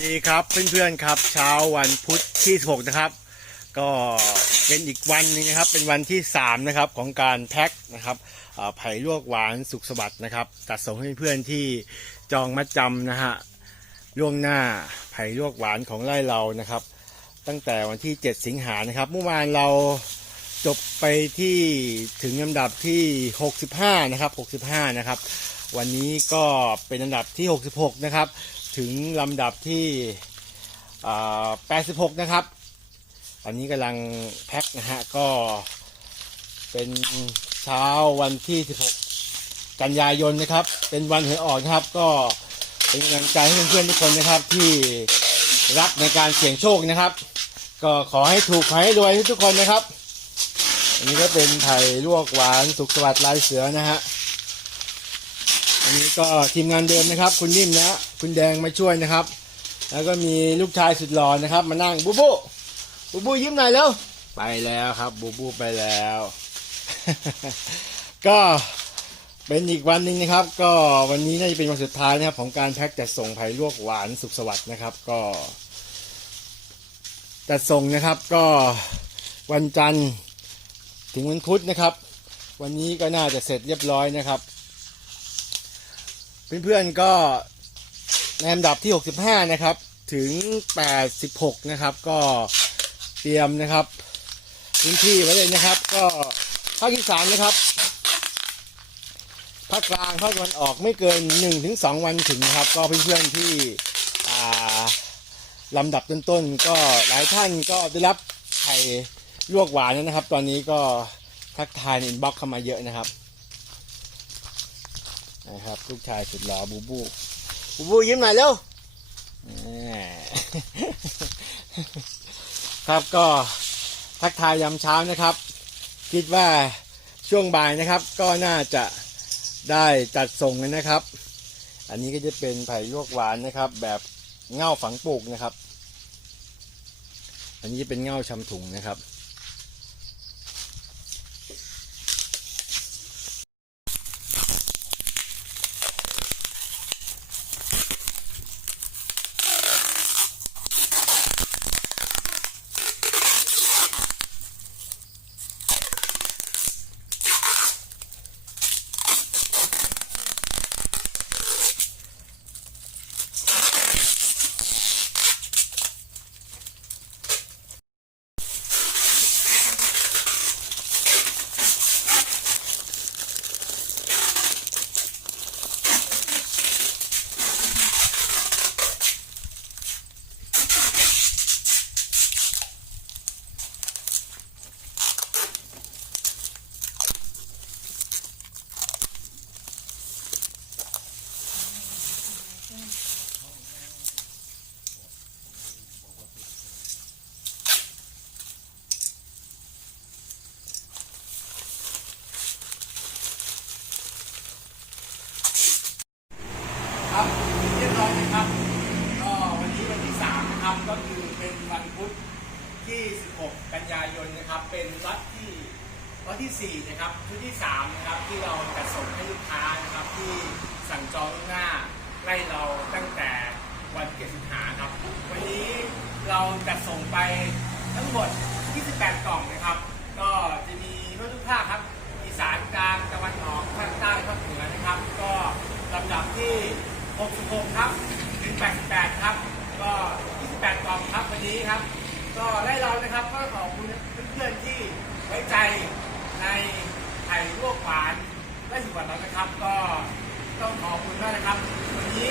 ดีครับเพื่อนๆครับ เช้าวันพุธที่6นะครับ ก็เป็นอีกวันนึงนะครับ เป็นวันที่3นะครับของการแพ็คนะครับไผ่ลวกหวานสุขสวัสดิ์นะครับจัดส่งให้เพื่อนๆที่จองมัดจำนะฮะล่วงหน้าไผ่ลวกหวานของไร่เรานะครับ ตั้งแต่วันที่ 7 สิงหานะครับเมื่อวานเราจบไปที่ถึงลำดับที่ 65 นะครับ 65 นะครับ วันนี้ก็เป็นลำดับที่ 66 นะครับ ถึงลำดับที่ 86 นะครับ อันนี้กำลังแพ็คนะฮะ ก็เป็นเช้าวันที่ 16 กันยายนนะครับ เป็นวันหวยออกนะครับ ก็เป็นกำลังใจให้เพื่อนๆทุกคนนะครับที่รักในการเสี่ยงโชคนะครับ ก็ขอให้ถูกขอให้รวยทุกคนนะครับ อันนี้ก็เป็นไผ่ลวกหวานสุขสวัสดิ์ลายเสือนะฮะ อันนี้ก็ทีมงานเดิมนะครับ คุณนิ่มนะคุณแดงมาช่วยนะครับ แล้วก็มีลูกชายสุดหล่อนะครับ มานั่งบูบูบูบูยิ้มหน่อยแล้ว ไปแล้วครับบูบูไปแล้ว ก็เป็นอีกวันหนึ่งนะครับ ก็วันนี้น่าจะเป็นวันสุดท้ายนะครับ ของการแพ็คจัดส่งไผ่ลวกหวานสุขสวัสดิ์นะครับ ก็ จัดส่งนะครับก็วันจันทร์ถึงวันพุธนะครับ วันนี้ก็น่าจะเสร็จเรียบร้อยนะครับ เพื่อนๆก็ในลำดับที่ 65 นะครับ ถึง 86 นะครับ ก็เตรียมนะครับ พื้นที่ไว้เลยนะครับ ก็ภาคอีสานนะครับภาคกลางภาคตะวันออกไม่เกิน 1-2 วันถึงนะครับ ก็เพื่อนๆที่อ่าลำดับต้นๆก็หลายท่านก็ได้รับไข่ลวกหวานนะครับ ตอนนี้ก็ทักทายในอินบ็อกซ์เข้ามาเยอะนะครับ นะครับ ลูกชายสุดหล่อบูบูบูบูยิ้มหน่อยเร็วแหม่ครับก็ทักทายยามเช้านะครับ คิดว่าช่วงบ่ายนะครับ ก็น่าจะได้จัดส่งกันนะครับ อันนี้ก็จะเป็นไผ่ลวกหวานนะครับ แบบเง่าฝังปลูกนะครับ อันนี้จะเป็นเง่าชำถุงนะครับครับเร้อยนะครับก็วันนี้วันที่3นะครับก็คือเป็นวันพุธที่16กันยายนนะครับ เป็นล็อตที่ล็อตที่4นะครับชุดที่3นะครับที่เราจะส่งให้ลูกค้านะครับที่สั่งจองล่วงหน้าใกล้เราตั้งแต่วันเกียรติหาครับ วันนี้เราจะส่งไปทั้งหมด 28 กล่องนะครับ ก็จะมีรถทุกภาคครับอีสานกลางตะวันออกภาคใต้ภาคเหนือนะครับ ก็ลำดับที่ 66ครับถึง88ครับ ก็ 28กล่องครับวันนี้ครับ ก็ได้เรานะครับก็ขอบคุณเพื่อนๆที่ไว้ใจในไข่ลวกหวานและสุวรรณเรานะครับ ก็ต้องขอบคุณมากนะครับ วันนี้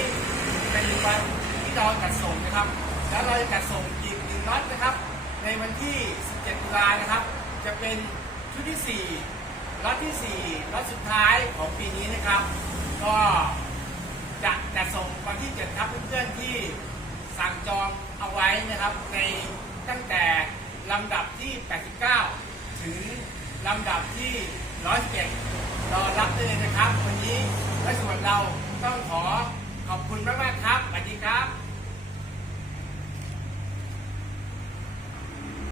เป็นวันที่เราจัดส่งนะครับ แล้วเราจะจัดส่งอีกหนึ่งล็อตนะครับ ในวันที่ 17 ตุลานะครับ จะเป็นชุดที่ 4ล็อตที่ 4ล็อตสุดท้ายของปีนี้นะครับ ก็ จะจะส่งวันที่7ครับเพื่อนๆที่สั่งจองเอาไว้นะครับในตั้งแต่ลำดับที่ 89 ถึงลำดับที่ 111 รอรับได้เลยนะครับวันนี้